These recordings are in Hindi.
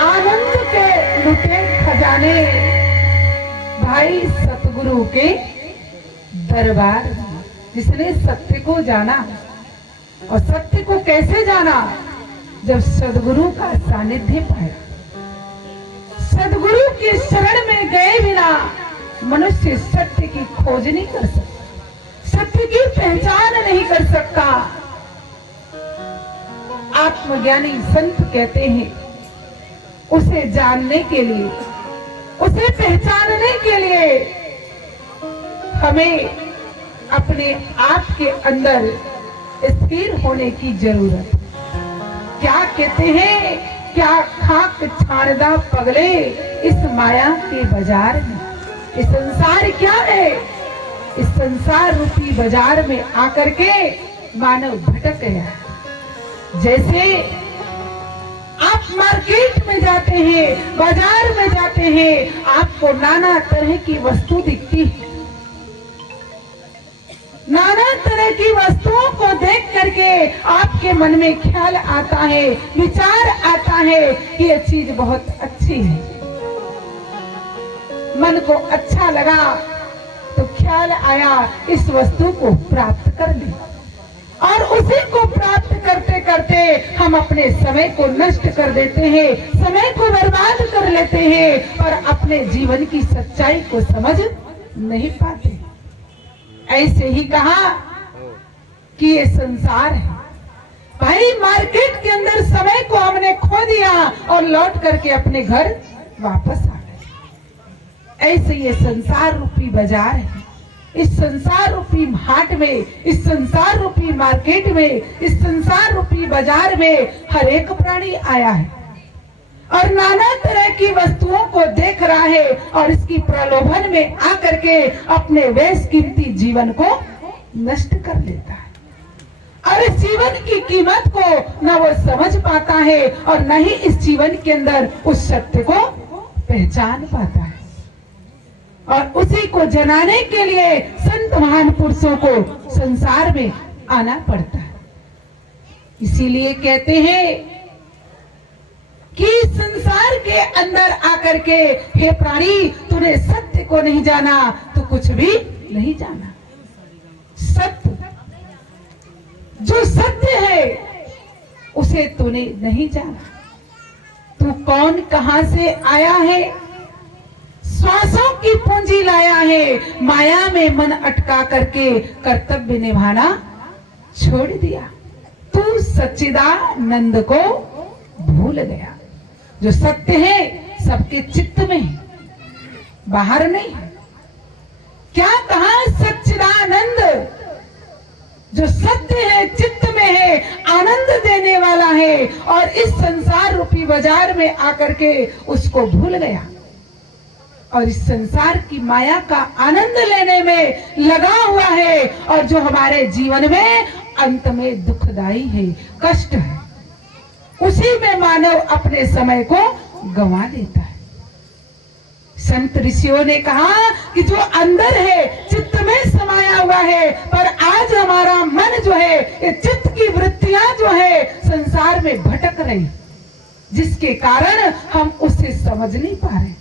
आनंद के लुटे खजाने भाई सतगुरु के दरबार में। जिसने सत्य को जाना, और सत्य को कैसे जाना? जब सदगुरु का सानिध्य पाया। सदगुरु के शरण में गए बिना मनुष्य सत्य की खोज नहीं कर सकता, सत्य की पहचान नहीं कर सकता। आत्मज्ञानी संत कहते हैं, उसे जानने के लिए, उसे पहचानने के लिए हमें अपने आप के अंदर स्थिर होने की जरूरत। क्या कहते हैं, क्या खाक छानदा पगले इस माया के बाजार में। इस संसार क्या है? इस संसार रूपी बाजार में आकर के मानव भटक गया है। जैसे आप मार्केट में जाते हैं, बाजार में जाते हैं, आपको नाना तरह की वस्तु दिखती है। नाना तरह की वस्तुओं को देख करके आपके मन में ख्याल आता है, विचार आता है कि ये चीज बहुत अच्छी है। मन को अच्छा लगा तो ख्याल आया इस वस्तु को प्राप्त कर ले, और उसी को प्राप्त करते करते हम अपने समय को नष्ट कर देते हैं, समय को बर्बाद कर लेते हैं और अपने जीवन की सच्चाई को समझ नहीं पाते। ऐसे ही कहा कि ये संसार है भाई। मार्केट के अंदर समय को हमने खो दिया और लौट करके अपने घर वापस आ गए। ऐसे ये संसार रूपी बाजार है। इस संसार रूपी हाट में, इस संसार रूपी मार्केट में, इस संसार रूपी बाजार में हर एक प्राणी आया है और नाना तरह की वस्तुओं को देख रहा है और इसकी प्रलोभन में आकर के अपने बेशकीमती जीवन को नष्ट कर लेता है। और इस जीवन की कीमत को न वो समझ पाता है और न ही इस जीवन के अंदर उस सत्य को पहचान पाता है। और उसी को जनाने के लिए संत महान पुरुषों को संसार में आना पड़ता है। इसीलिए कहते हैं कि संसार के अंदर आकर के, हे प्राणी, तूने सत्य को नहीं जाना तो कुछ भी नहीं जाना। सत्य, जो सत्य है उसे तूने नहीं जाना। तू कौन, कहां से आया है? श्वासों की पूंजी लाया है, माया में मन अटका करके कर्तव्य निभाना छोड़ दिया। तू सच्चिदानंद को भूल गया। जो सत्य है सबके चित्त में है, बाहर नहीं है। क्या कहा? सच्चिदानंद, जो सत्य है चित्त में है, आनंद देने वाला है, और इस संसार रूपी बाजार में आकर के उसको भूल गया और इस संसार की माया का आनंद लेने में लगा हुआ है, और जो हमारे जीवन में अंत में दुखदाई है, कष्ट है, उसी में मानव अपने समय को गंवा देता है। संत ऋषियों ने कहा कि जो अंदर है, चित्त में समाया हुआ है, पर आज हमारा मन जो है, ये चित्त की वृत्तियां जो है संसार में भटक रही, जिसके कारण हम उसे समझ नहीं पा रहे।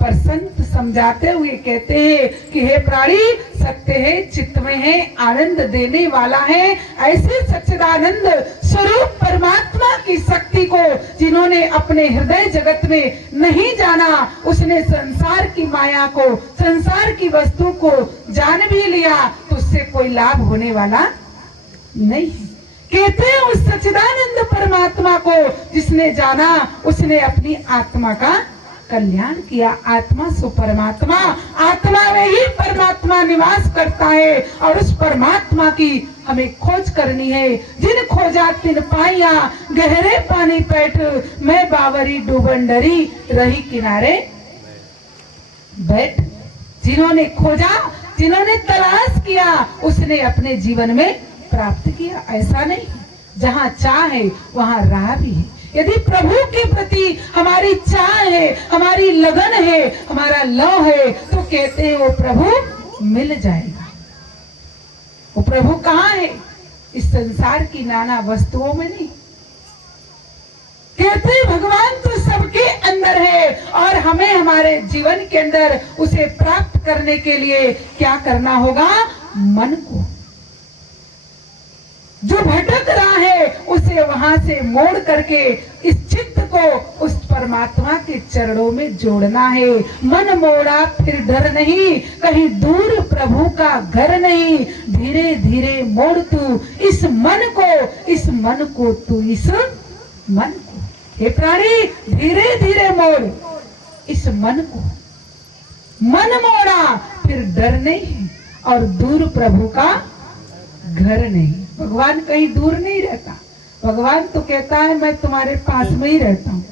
पर संत समझाते हुए कहते हैं कि हे प्राणी, सत्य है, चित्त में है, आनंद देने वाला है। ऐसे सच्चिदानंद स्वरूप परमात्मा की शक्ति को जिन्होंने अपने हृदय जगत में नहीं जाना, उसने संसार की माया को, संसार की वस्तु को जान भी लिया तो उससे कोई लाभ होने वाला नहीं। कहते हैं उस सच्चिदानंद परमात्मा को जिसने जाना, उसने अपनी आत्मा का कल्याण किया। आत्मा सो परमात्मा, आत्मा में ही परमात्मा निवास करता है, और उस परमात्मा की हमें खोज करनी है। जिन खोजा तिन पाइया, गहरे पानी पैठ, मैं बावरी डूबन डरी, रही किनारे बैठ। जिन्होंने खोजा, जिन्होंने तलाश किया, उसने अपने जीवन में प्राप्त किया। ऐसा नहीं, जहाँ चाह है वहाँ राह भी है। यदि प्रभु के प्रति हमारी चाह है, हमारी लगन है, हमारा लव है, तो कहते हैं वो प्रभु मिल जाएगा। वो प्रभु कहाँ है? इस संसार की नाना वस्तुओं में नहीं। कहते हैं भगवान तो हमें हमारे जीवन के अंदर उसे प्राप्त करने के लिए क्या करना होगा? मन को, जो भटक रहा है उसे वहां से मोड़ करके इस चित्त को उस परमात्मा के चरणों में जोड़ना है। मन मोड़ा फिर डर नहीं, कहीं दूर प्रभु का घर नहीं। धीरे धीरे मोड़ तू इस मन को तू इस मन को। हे प्राणी, धीरे धीरे मोड़ इस मन को। मन मोड़ा फिर डर नहीं और दूर प्रभु का घर नहीं। भगवान कहीं दूर नहीं रहता। भगवान तो कहता है मैं तुम्हारे पास में ही रहता हूँ,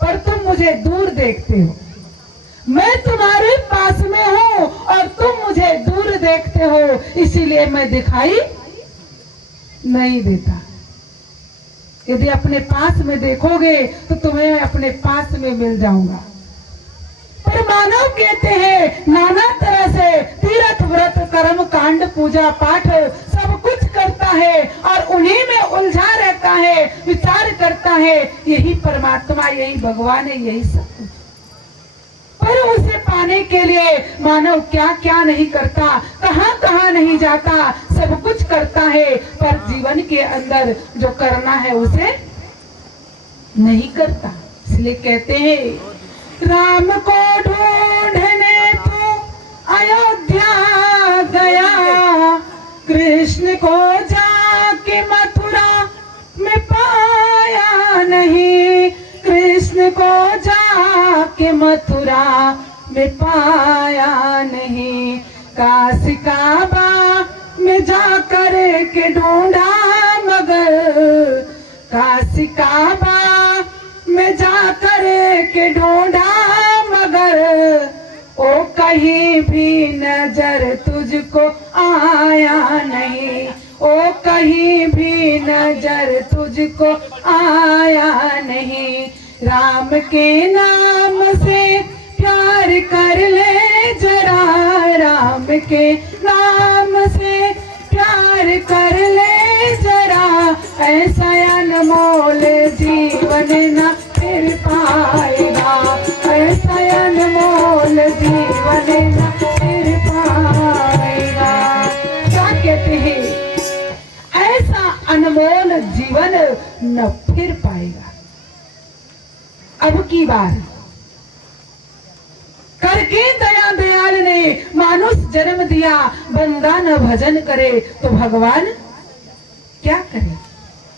पर तुम मुझे दूर देखते हो। मैं तुम्हारे पास में हूँ और तुम मुझे दूर देखते हो, इसीलिए मैं दिखाई नहीं देता। यदि अपने पास में देखोगे तो तुम्हें अपने पास में मिल जाऊंगा। पर मानव कहते हैं नाना तरह से तीर्थ व्रत कर्म कांड पूजा पाठ सब कुछ करता है और उन्हीं में उलझा रहता है, विचार करता है यही परमात्मा, यही भगवान है, यही सब कुछ। पर उसे पाने के लिए मानव क्या क्या नहीं करता, कहां कहां नहीं जाता, सब कुछ करता है, पर जीवन के अंदर जो करना है उसे नहीं करता। इसलिए कहते हैं राम को ढूंढने तो अयोध्या गया, कृष्ण को जाके मथुरा में पाया नहीं। कृष्ण को जाके मथुरा में पाया नहीं। काशी काबा में जाकर के ढूंढा मगर, काशी काबा में जाकर के ढूंढा मगर, ओ कहीं भी नजर तुझको आया नहीं। ओ कहीं भी नजर तुझको आया नहीं। राम के नाम से प्यार कर ले जरा, राम के नाम से प्यार कर ले जरा, ऐसा अनमोल जीवन न फिर पाएगा, ऐसा अनमोल जीवन न फिर पाएगा। क्या कहते हैं? ऐसा अनमोल जीवन न फिर पाएगा। अब की बार करके दया दयाल ने मानुष जन्म दिया, बंदा न भजन करे तो भगवान क्या करे?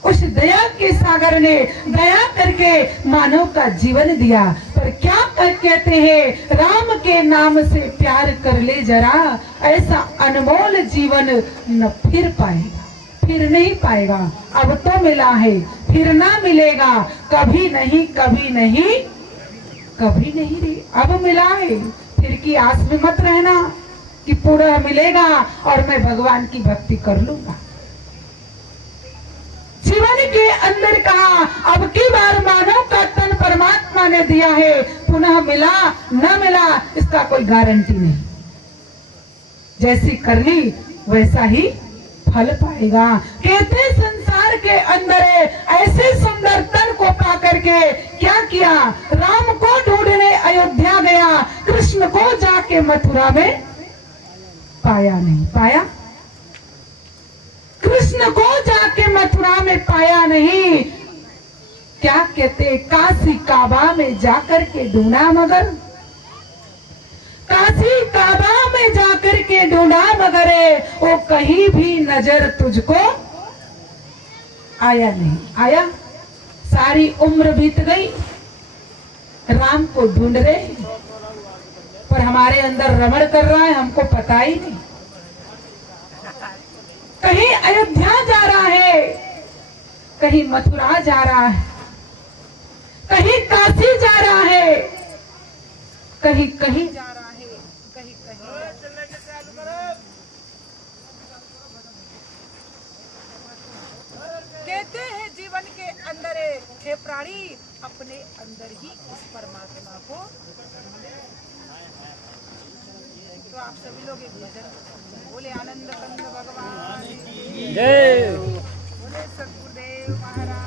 उस दया के सागर ने दया करके मानव का जीवन दिया, पर क्या कहते हैं? राम के नाम से प्यार कर ले जरा, ऐसा अनमोल जीवन न फिर पाएगा, फिर नहीं पाएगा। अब तो मिला है, फिर ना मिलेगा, कभी नहीं, कभी नहीं, कभी नहीं रे। अब मिला है, फिर की आस में मत रहना कि पूरा मिलेगा और मैं भगवान की भक्ति कर लूंगा। जीवन के अंदर कहा अब की बार मानव का तन परमात्मा ने दिया है, पुनः मिला न मिला इसका कोई गारंटी नहीं। जैसी करनी वैसा ही फल पाएगा। कहते संसार के अंदर ऐसे सुंदर तन को पा करके क्या किया? राम को ढूंढने अयोध्या गया, कृष्ण को जाके मथुरा में पाया नहीं। पाया? कृष्ण को जाके मथुरा में पाया नहीं। क्या कहते? काशी काबा में जाकर के ढूंढा मगर, काशी काबा में जाकर के ढूंढा मगर, वो कहीं भी नजर तुझको आया नहीं। आया? सारी उम्र बीत गई, राम को ढूंढ रहे, पर हमारे अंदर रमण कर रहा है, हमको पता ही नहीं। कहीं अयोध्या जा रहा है, कहीं मथुरा जा रहा है, कहीं काशी जा रहा है, कहीं कहीं जा रहा है, कहीं कहीं। कहते हैं जीवन के अंदर हे प्राणी अपने अंदर ही उस परमात्मा को। तो आप सभी लोग एक भजन बोले आनंद कंद भगवान जय, बोले सतगुरुदेव महाराज।